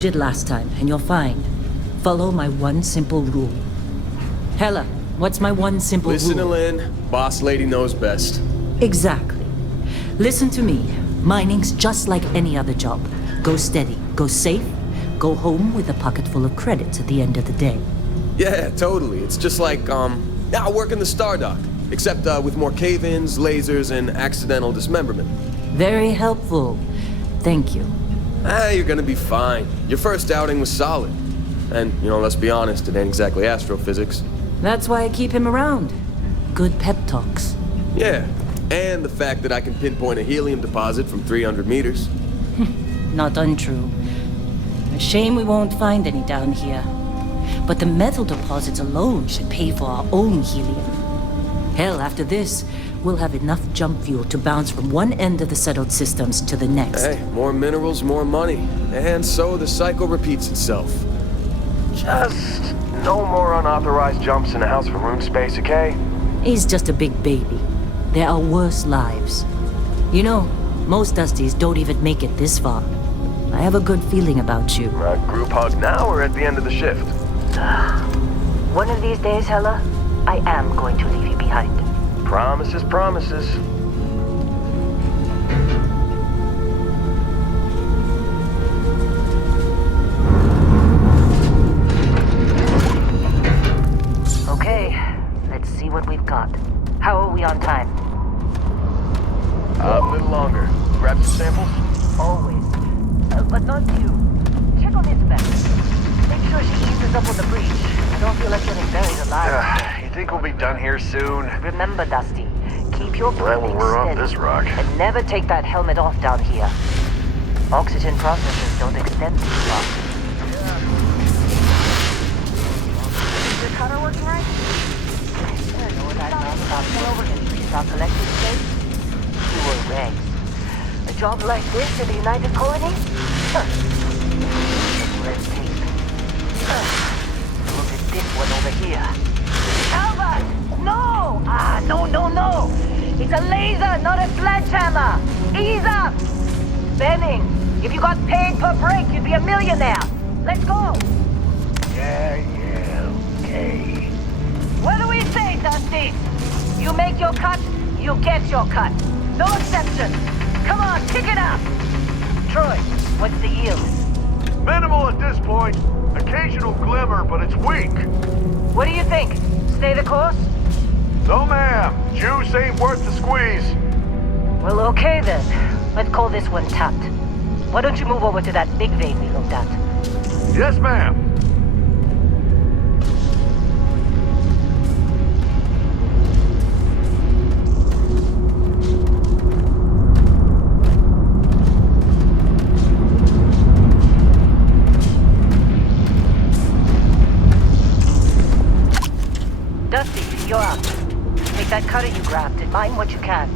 did last time, and you're fine. Follow my one simple rule. Hella, what's my one simple Listen to rule? Lynn. Boss lady knows best. Exactly. Listen to me. Mining's just like any other job. Go steady, go safe, go home with a pocket full of credits at the end of the day. Yeah, totally. It's just like, now working the Stardock. Except, with more cave-ins, lasers, and accidental dismemberment. Very helpful. Thank you. You're gonna be fine. Your first outing was solid. And, let's be honest, it ain't exactly astrophysics. That's why I keep him around. Good pep talks. Yeah, and the fact that I can pinpoint a helium deposit from 300 meters. Not untrue. A shame we won't find any down here. But the metal deposits alone should pay for our own helium. Hell, after this, we'll have enough jump fuel to bounce from one end of the settled systems to the next. Hey, more minerals, more money. And so the cycle repeats itself. Just no more unauthorized jumps in the house for room space, okay? He's just a big baby. There are worse lives. You know, most Dusties don't even make it this far. I have a good feeling about you. Group hug now or at the end of the shift? One of these days, Hella, I am going to leave you behind. Promises, promises. Okay, let's see what we've got. How are we on time? A little longer. Grab some samples? Always. But not you. Check on Isabel. Make sure she eases up on the breach. I don't feel like getting buried alive. You think we'll be done here soon? Remember, Dusty, keep your breathing we're off steady. this rock. And never take that helmet off down here. Oxygen processes don't extend too far. Is your cutter working right? I know what I meant about pull over and please start collecting space. Fewer rags. A job like this in the United Colonies? Huh. Red tape. Look at this one over here. Albert! No! No! It's a laser, not a sledgehammer! Ease up! Benning, if you got paid per break, you'd be a millionaire. Let's go! Yeah, okay. What do we say, Dusty? You make your cut, you get your cut. No exceptions. Come on, kick it up! Troy, what's the yield? Minimal at this point. Occasional glimmer, but it's weak. What do you think? Stay the course? No, ma'am. Juice ain't worth the squeeze. Well, okay then. Let's call this one tapped. Why don't you move over to that big vein we looked at? Yes, ma'am. Dusty, you're up. Take that cutter you grabbed and mine what you can.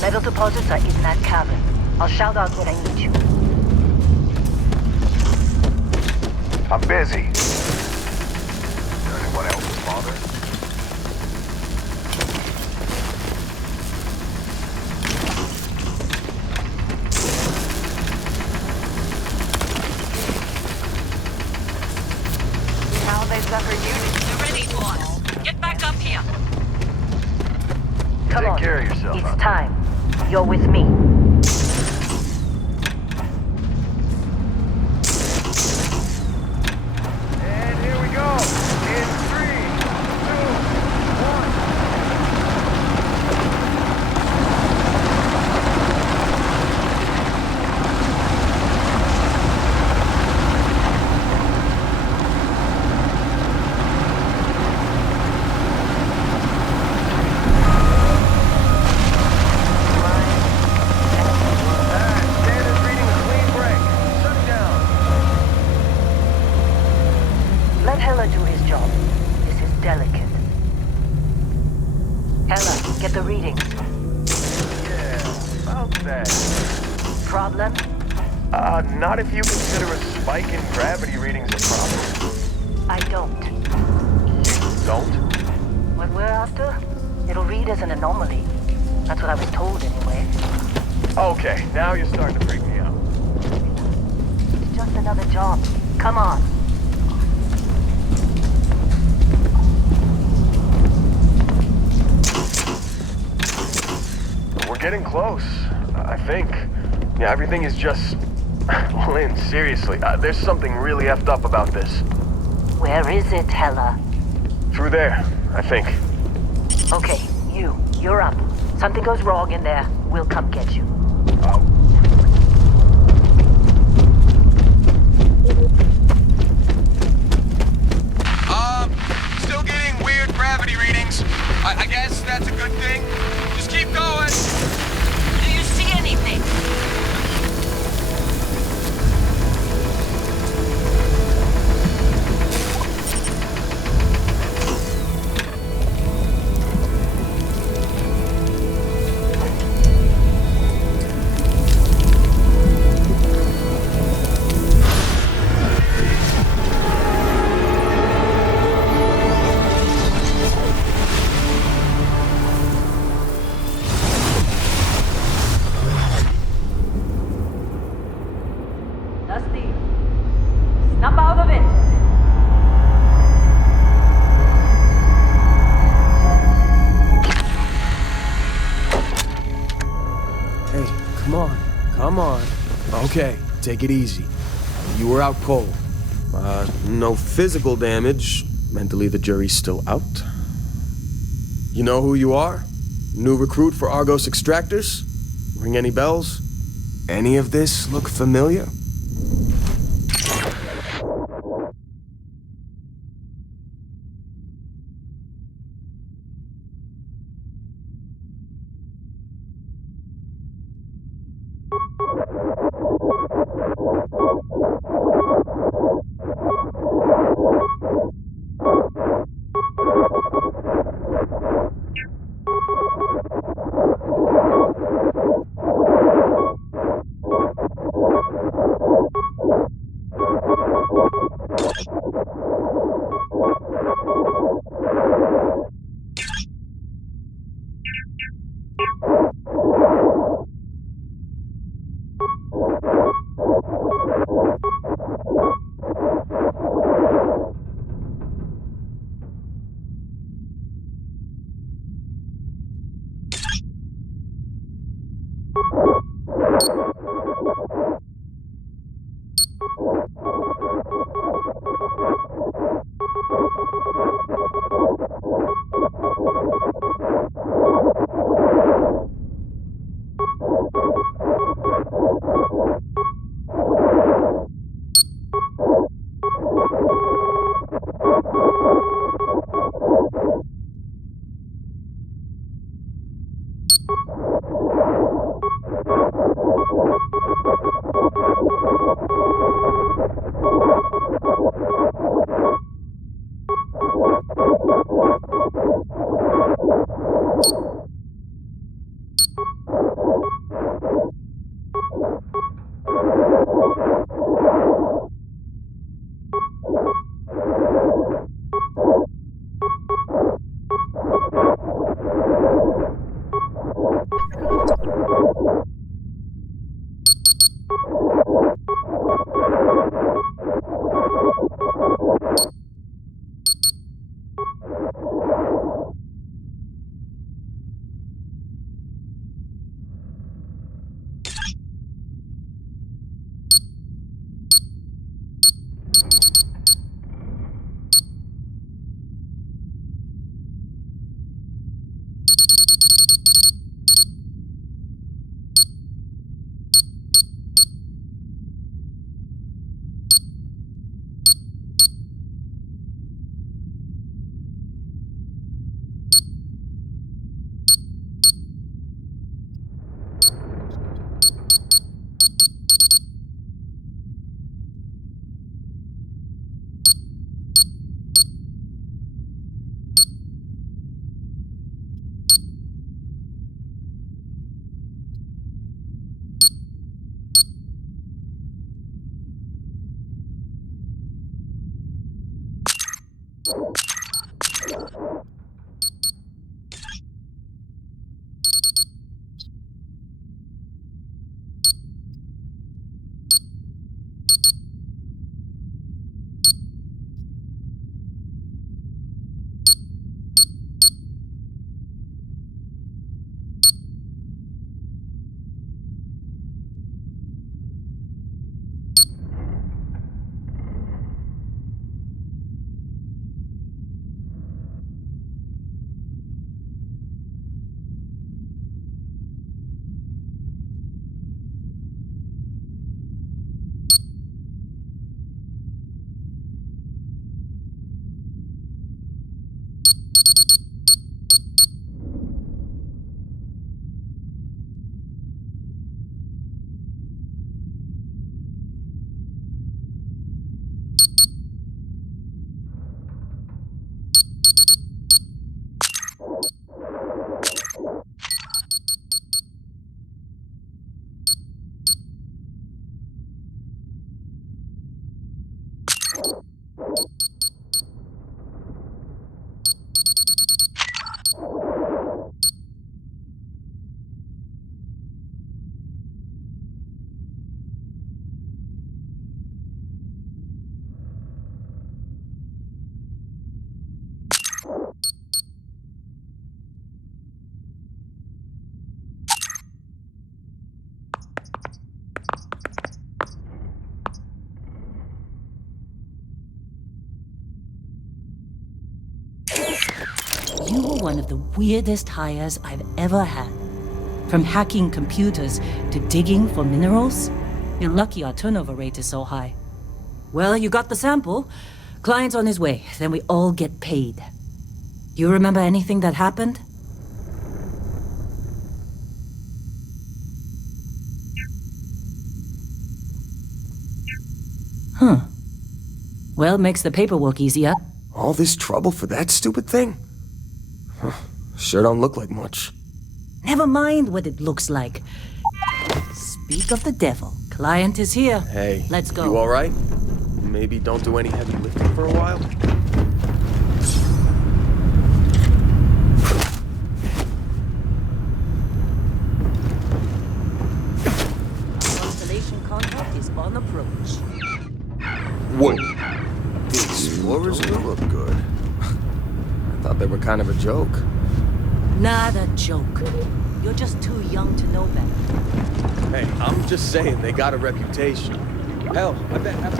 Metal deposits are in that cavern. I'll shout out when I need you. I'm busy. Is there anyone else bothering? How they sucker you? They're ready for us. Get back up here. Come Take on. care of yourself, It's huh? time. You're with me. And here we go. In 3, 2, 1. Standard reading a clean break. Shut it down. Let Hella do his job. This is delicate. Hella, get the readings. Yeah, about that. Problem? Not if you consider a spike in gravity readings a problem. I don't. Don't? What we're after? It'll read as an anomaly. That's what I was told anyway. Okay, now you're starting to freak me out. It's just another job. Come on. We're getting close, I think. Yeah, everything is just... Lynn, seriously, there's something really effed up about this. Where is it, Hella? Through there, I think. Okay, you're up. Something goes wrong in there, we'll come get you. Still getting weird gravity readings. I guess that's a good thing. Just keep going. Do you see anything? Dusty, snap out of it. Hey, come on. Okay, take it easy. You were out cold. No physical damage. Mentally, the jury's still out. You know who you are? New recruit for Argos Extractors? Ring any bells? Any of this look familiar? one of the weirdest hires I've ever had. From hacking computers to digging for minerals. You're lucky our turnover rate is so high. Well, you got the sample. Client's on his way, then we all get paid. You remember anything that happened? Huh. Well, makes the paperwork easier. All this trouble for that stupid thing? Huh, sure don't look like much. Never mind what it looks like. Speak of the devil. Client is here. Hey, Let's go. You all right? Maybe don't do any heavy lifting for a while? Constellation contact is on approach. Whoa. The explorers do look good. I thought they were kind of a joke. Not a joke. You're just too young to know better. Hey, I'm just saying they got a reputation. Hell, I bet that's...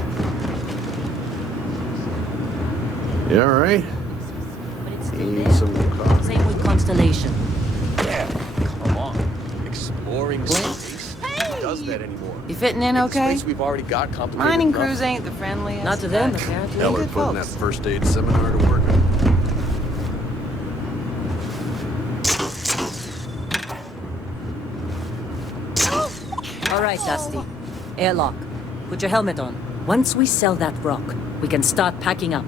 You all right? But it's still Need there. some coffee. Same with Constellation. Yeah, come on. Exploring space? Who does that anymore? You fitting in The okay? space we've already got complicated Mining enough. crews ain't the friendliest. Not to them, but apparently. Hell, we're good putting that folks. first aid seminar to work. All right, Dusty. Airlock. Put your helmet on. Once we sell that rock, we can start packing up.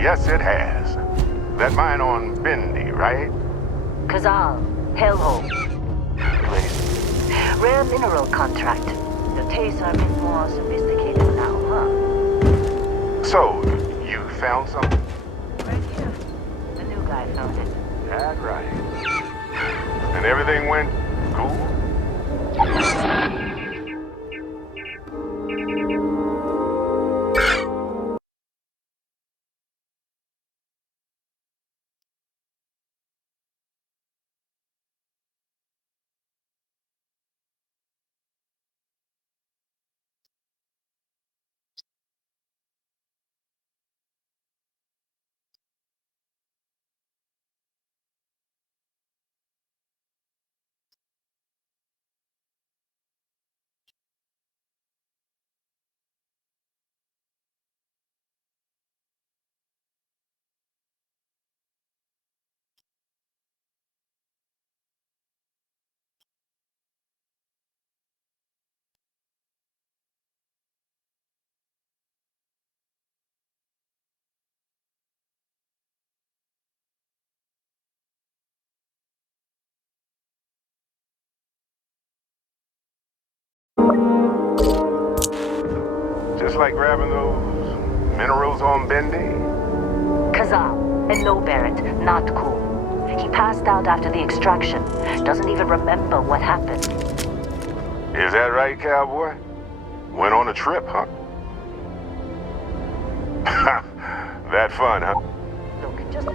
Yes, it has. That mine on Bendy, right? Kazal, Hellhole. Place. Rare mineral contract. The tastes are a bit more sophisticated now, huh? So, you found something? Right here. The new guy found it. That's right. And everything went cool? just like grabbing those minerals on Bendy? Kazal. And no, Barrett, not cool. He passed out after the extraction. Doesn't even remember what happened. Is that right, cowboy? Went on a trip, huh? That fun, huh? Look, just...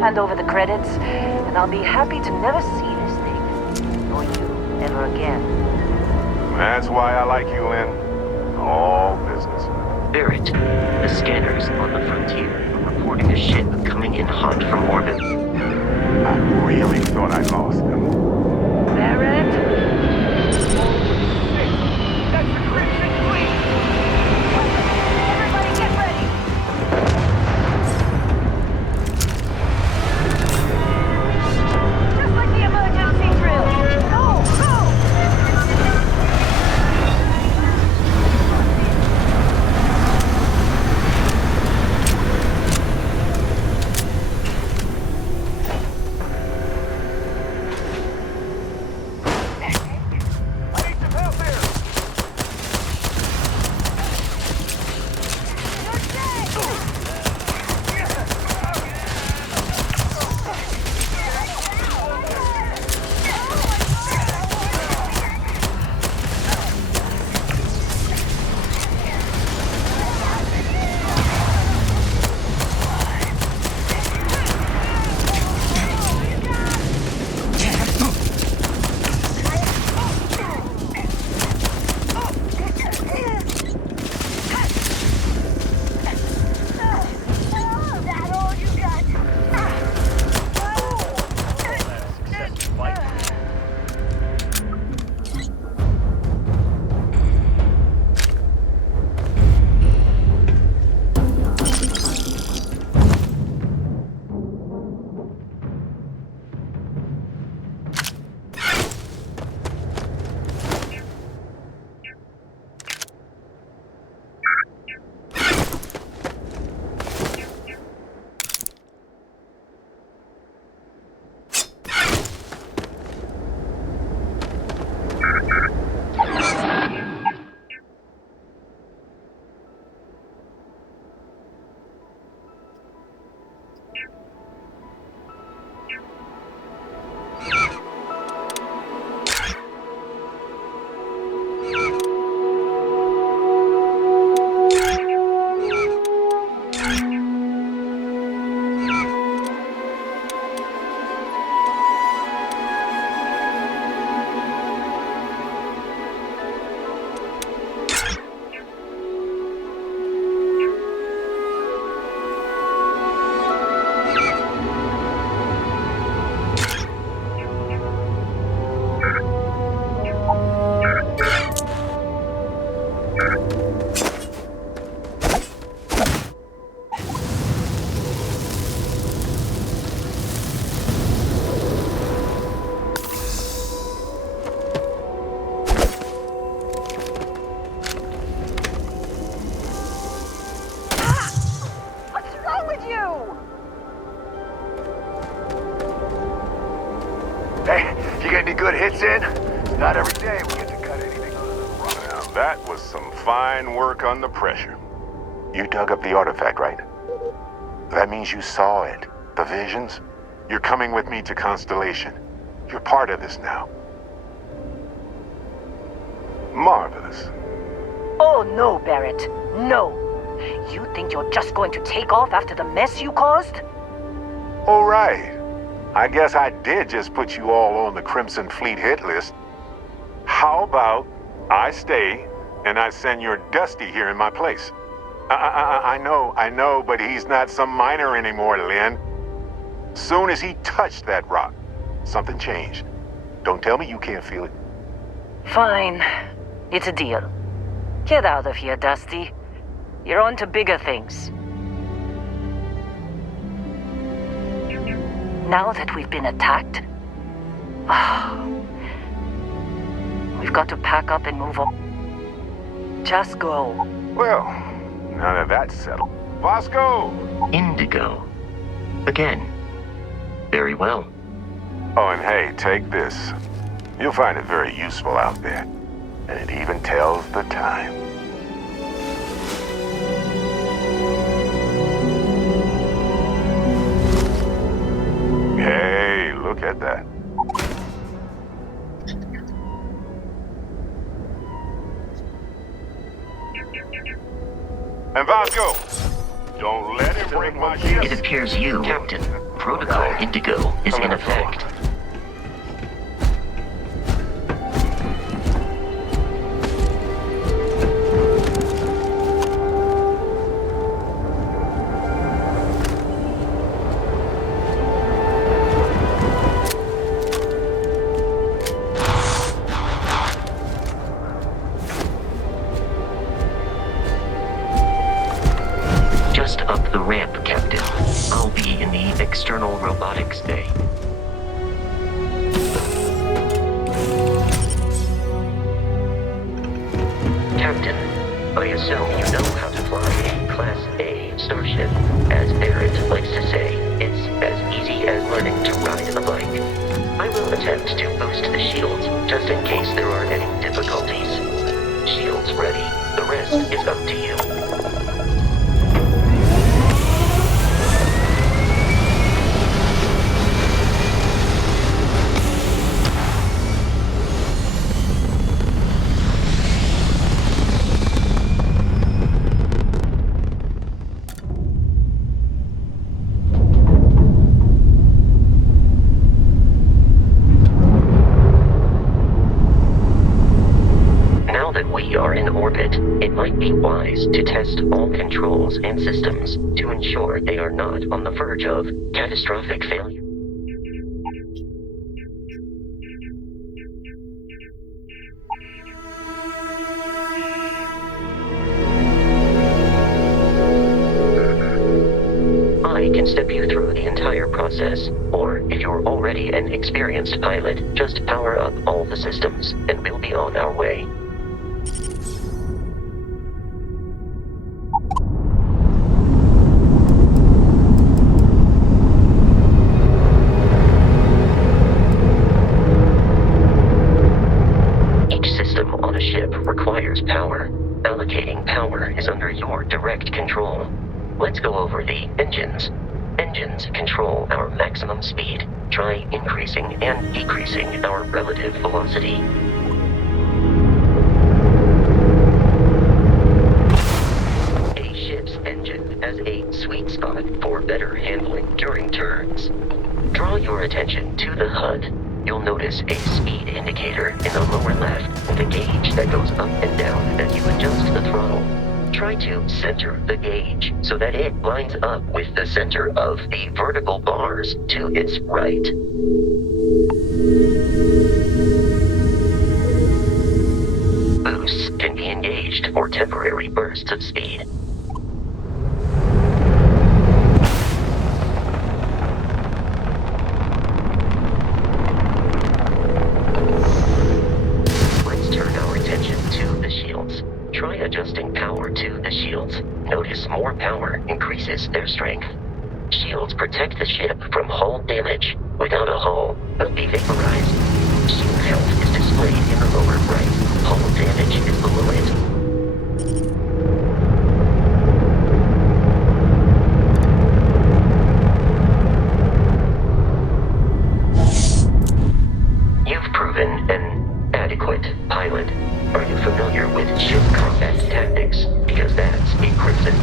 Hand over the credits, and I'll be happy to never see this thing. Or you, ever again. That's why I like you, Lynn. All business. Barrett, the scanners on the frontier are reporting a ship coming in hot from orbit. I really thought I lost them. Barrett? That's the Crimson Fleet! Everybody get ready! Just like the emergency drill! Go! Go! I need some help here! Get any good hits in? Not every day we get to cut anything other than rock. Now that was some fine work under pressure. You dug up the artifact, right? That means you saw it. The visions? You're coming with me to Constellation. You're part of this now. Marvelous. Oh, no, Barrett. No. You think you're just going to take off after the mess you caused? All right. I guess I did just put you all on the Crimson Fleet hit list. How about I stay and I send your Dusty here in my place? I know, but he's not some miner anymore, Lynn. Soon as he touched that rock, something changed. Don't tell me you can't feel it. Fine. It's a deal. Get out of here, Dusty. You're on to bigger things. Now that we've been attacked, we've got to pack up and move on. Just go. Well, now that that's settled. Vasco! Indigo. Again. Very well. Oh, and hey, take this. You'll find it very useful out there. And it even tells the time. Hey, look at that. And Vasco, don't let him break my ship. It appears you, Captain. Protocol Indigo is in effect. Just up the ramp, Captain. I'll be in the external robotics bay. Captain, I assume you know how to fly a Class A starship. As Barrett likes to say, it's as easy as learning to ride a bike. I will attempt to boost the shields, just in case there are any difficulties. Shields ready. The rest is up to you. We are in orbit, it might be wise to test all controls and systems to ensure they are not on the verge of catastrophic failure. I can step you through the entire process, or if you're already an experienced pilot, just power up all the systems, and we'll be on our way. Requires power. Allocating power is under your direct control. Let's go over the engines. Engines control our maximum speed. Try increasing and decreasing our relative velocity. A ship's engine has a sweet spot for better handling during turns. Draw your attention to the HUD. You'll notice a speed indicator in the lower left with a gauge that goes up and down as you adjust the throttle. Try to center the gauge so that it lines up with the center of the vertical bars to its right. Boosts can be engaged for temporary bursts of speed. Try adjusting power to the shields. Notice more power increases their strength. Shields protect the ship from hull damage. Without a hull, they'll be vaporized. Shield health is displayed in the lower right. Hull damage is below it. You've proven an adequate pilot. Are you familiar with ship combat tactics? Because that's a Crimson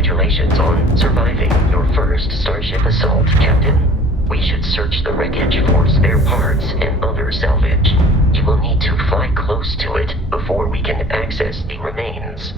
Congratulations on surviving your first Starship assault, Captain. We should search the wreckage for spare parts and other salvage. You will need to fly close to it before we can access the remains.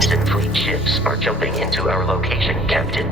Crimson Fleet ships are jumping into our location, Captain.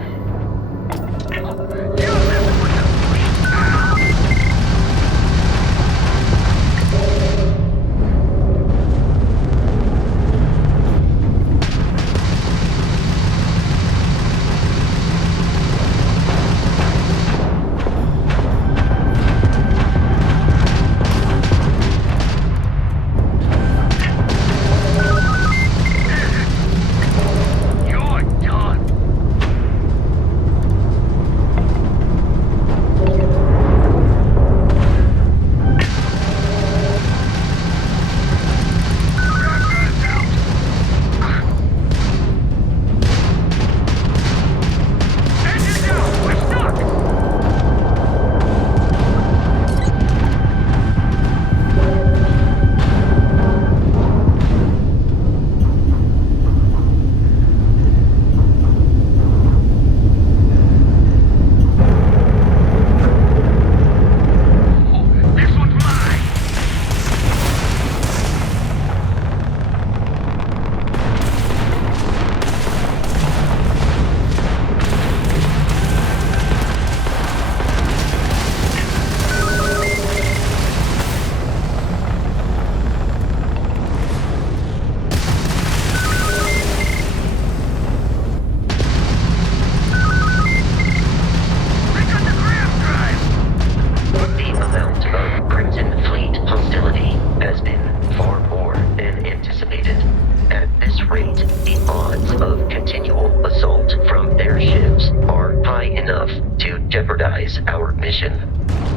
Our mission.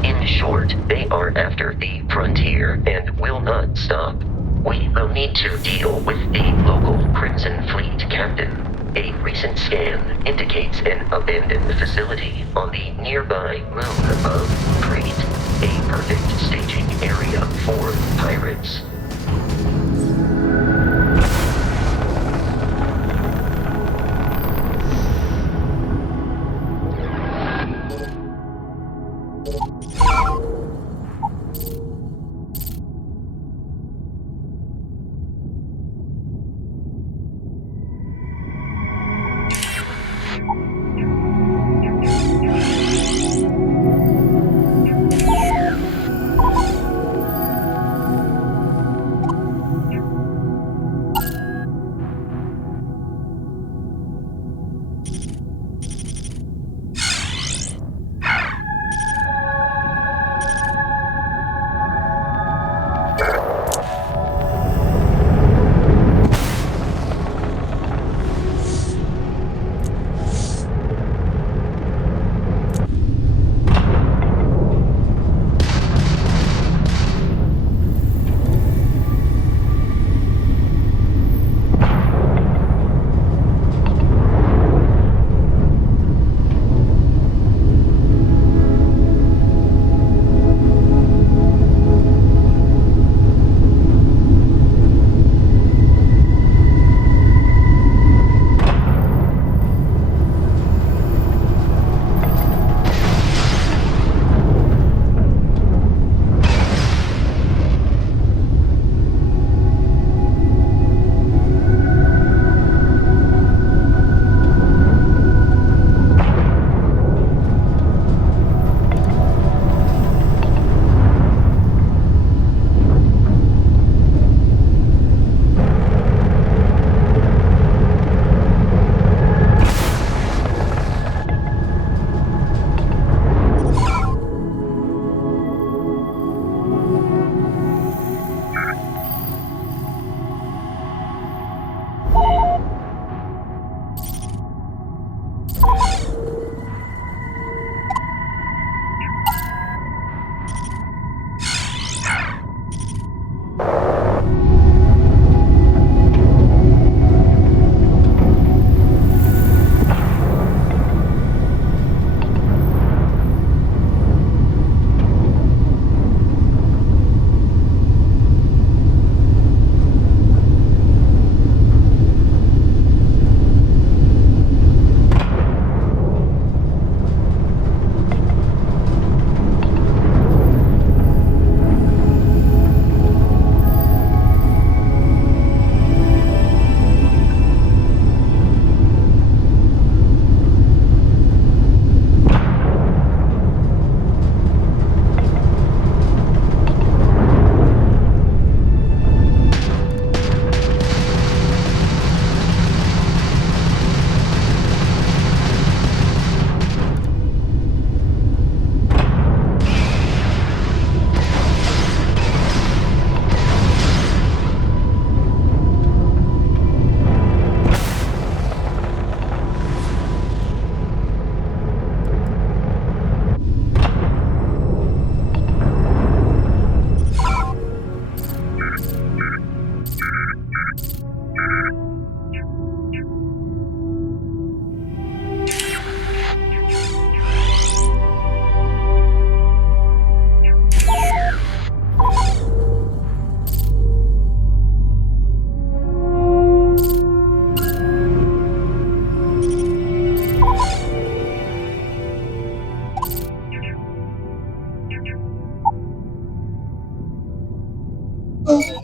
In short, they are after the frontier and will not stop. We will need to deal with the local Crimson Fleet captain. A recent scan indicates an abandoned facility on the nearby moon of Crete, a perfect staging area for pirates.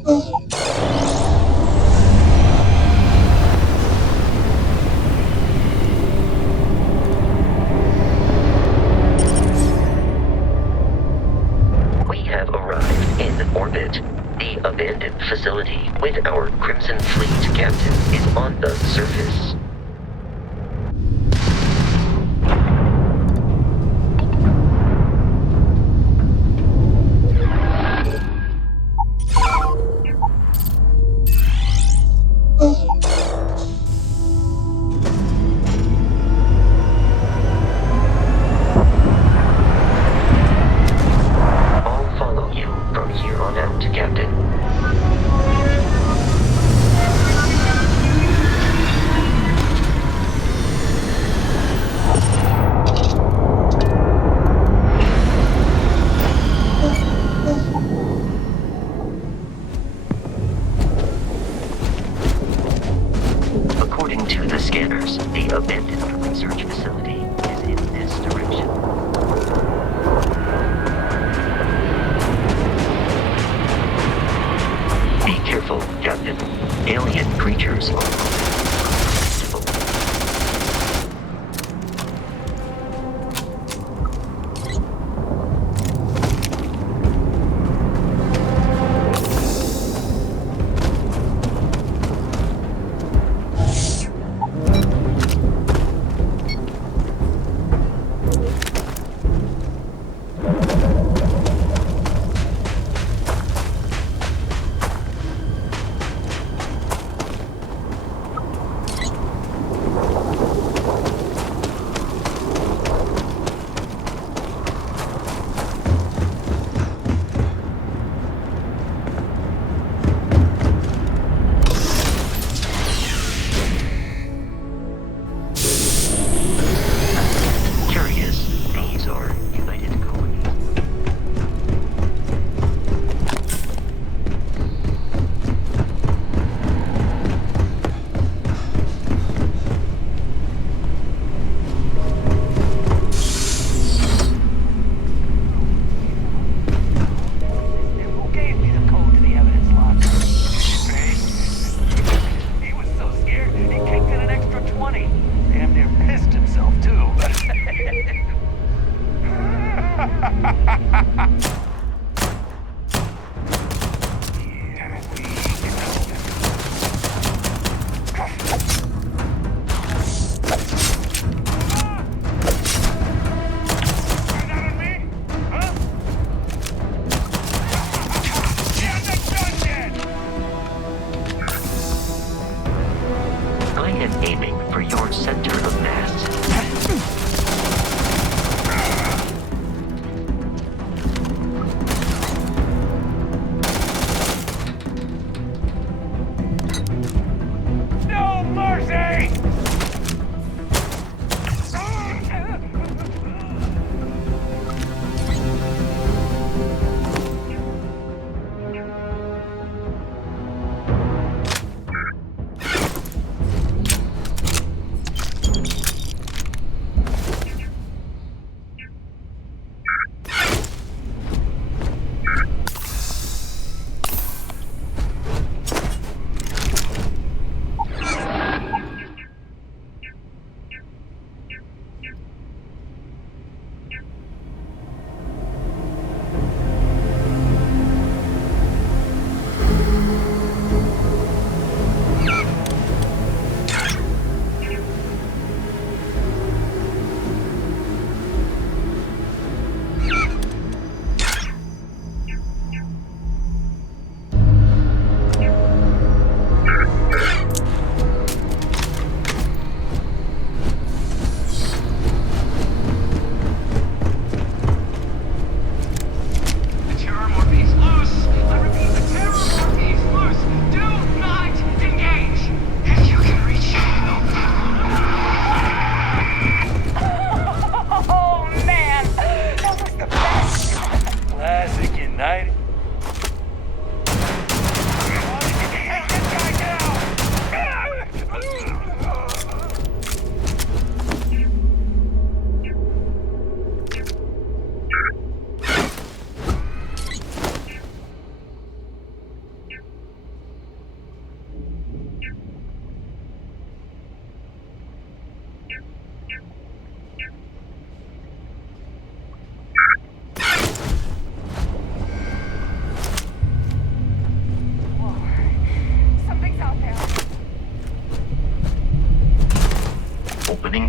We have arrived in orbit. The abandoned facility with our Crimson Fleet captain is on the surface. I'll follow you from here on out, Captain. According to the scanners, the abandoned research facility is in this direction. Be careful, Captain. Alien creatures are unpredictable. Curious, these are United colonies. Who gave me the code to the evidence locker? He was so scared, he kicked in an extra 20. Damn near pissed himself, too. I am aiming for your center of mass.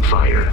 fire.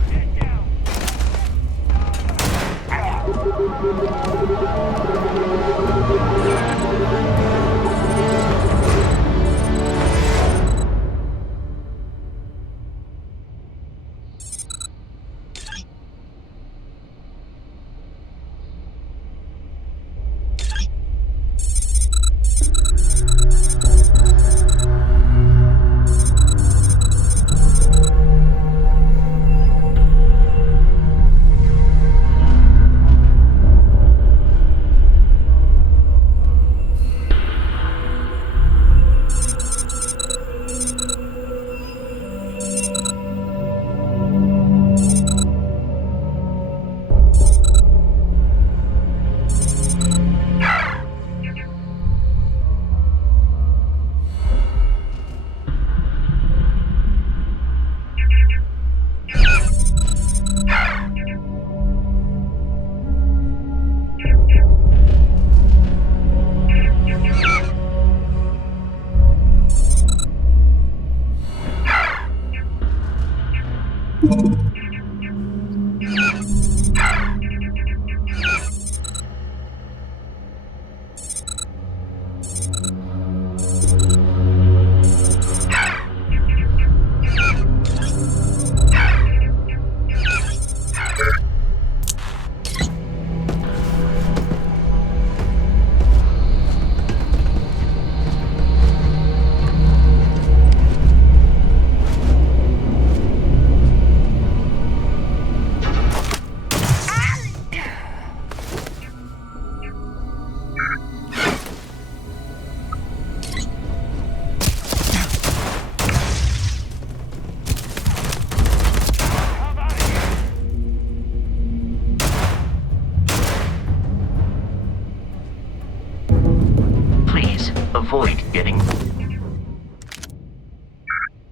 Avoid getting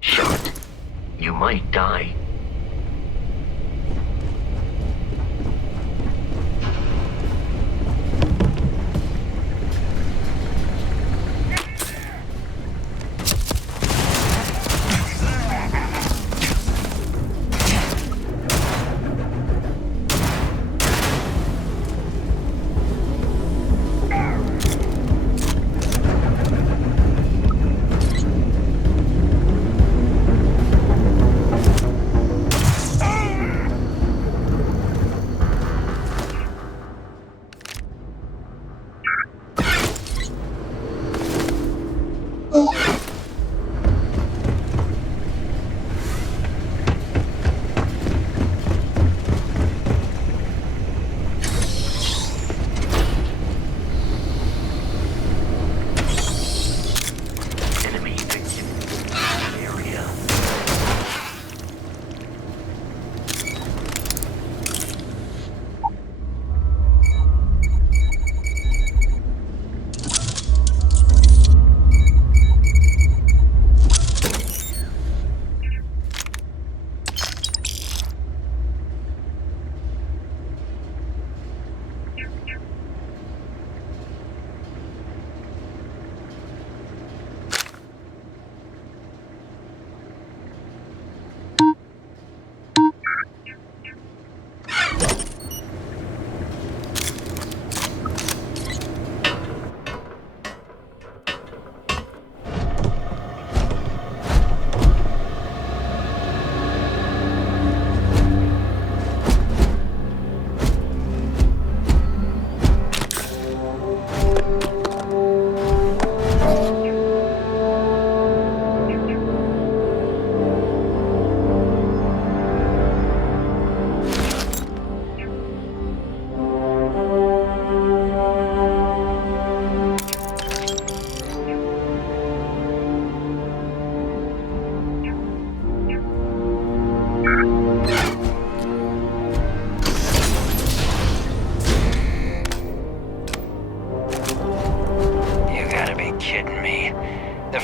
shot. You might die.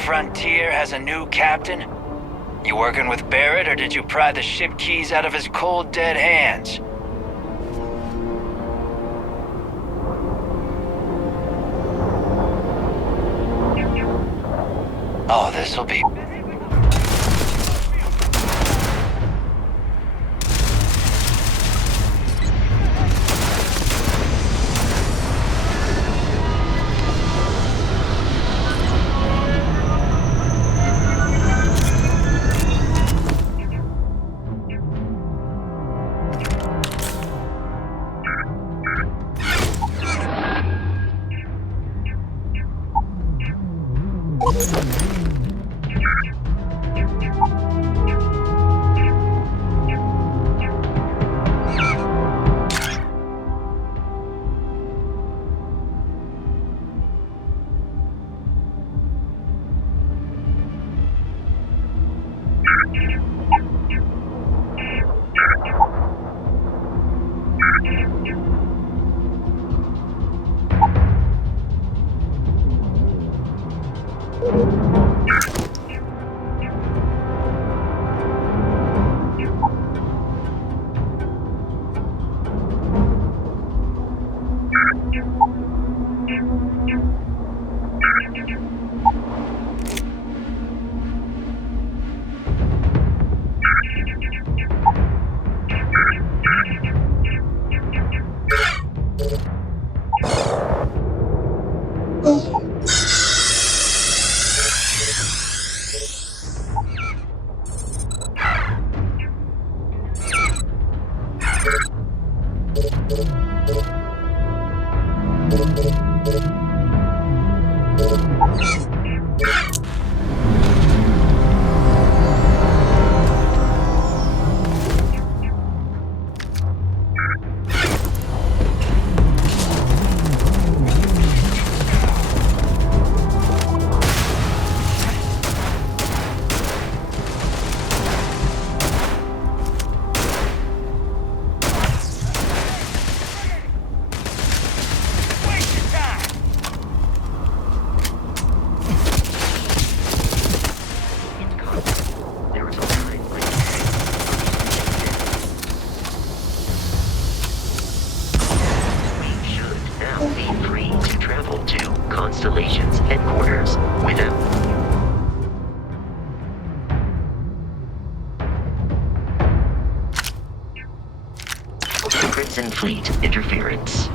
Frontier has a new captain? You working with Barrett, or did you pry the ship keys out of his cold, dead hands? Oh, this'll be... Constellation's headquarters without... Crimson Fleet interference.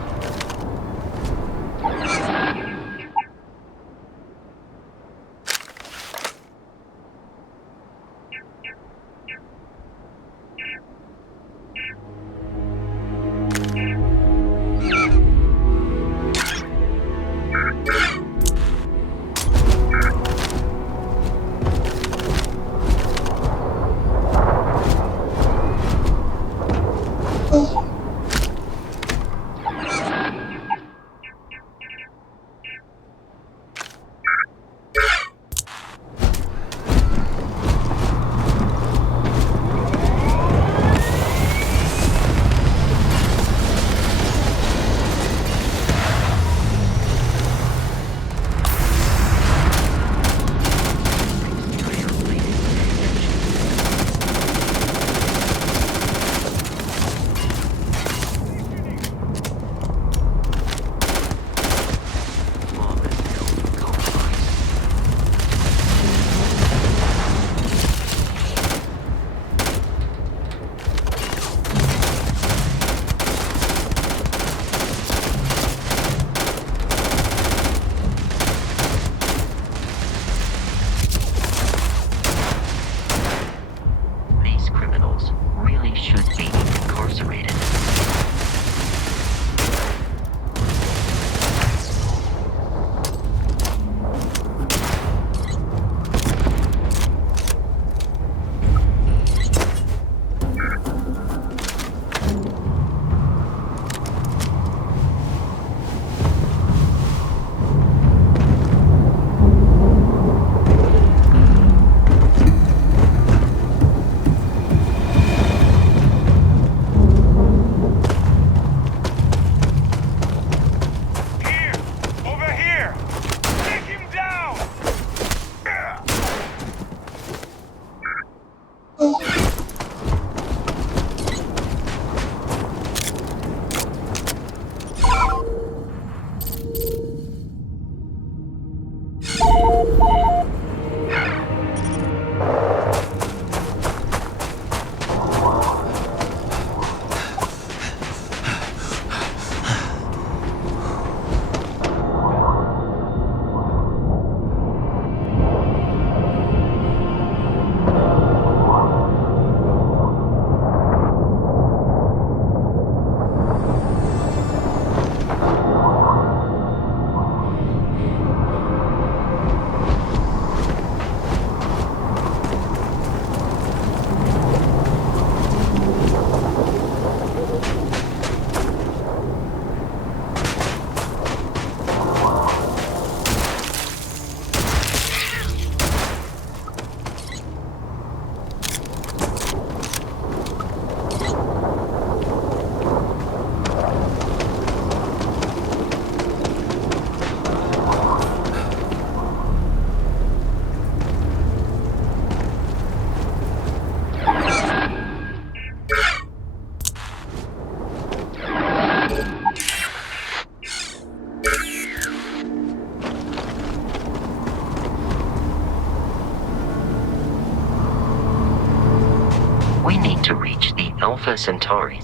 We need to reach the Alpha Centauri.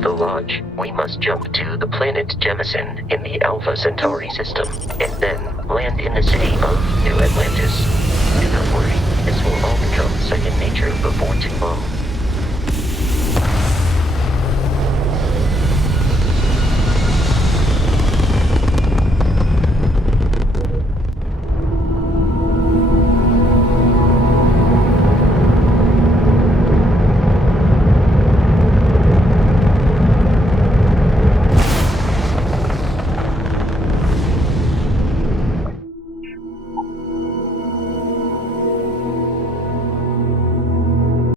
reach the lodge, we must jump to the planet Jemison in the Alpha Centauri system, and then land in the city of New Atlantis. Do not worry, this will all become second nature before too long.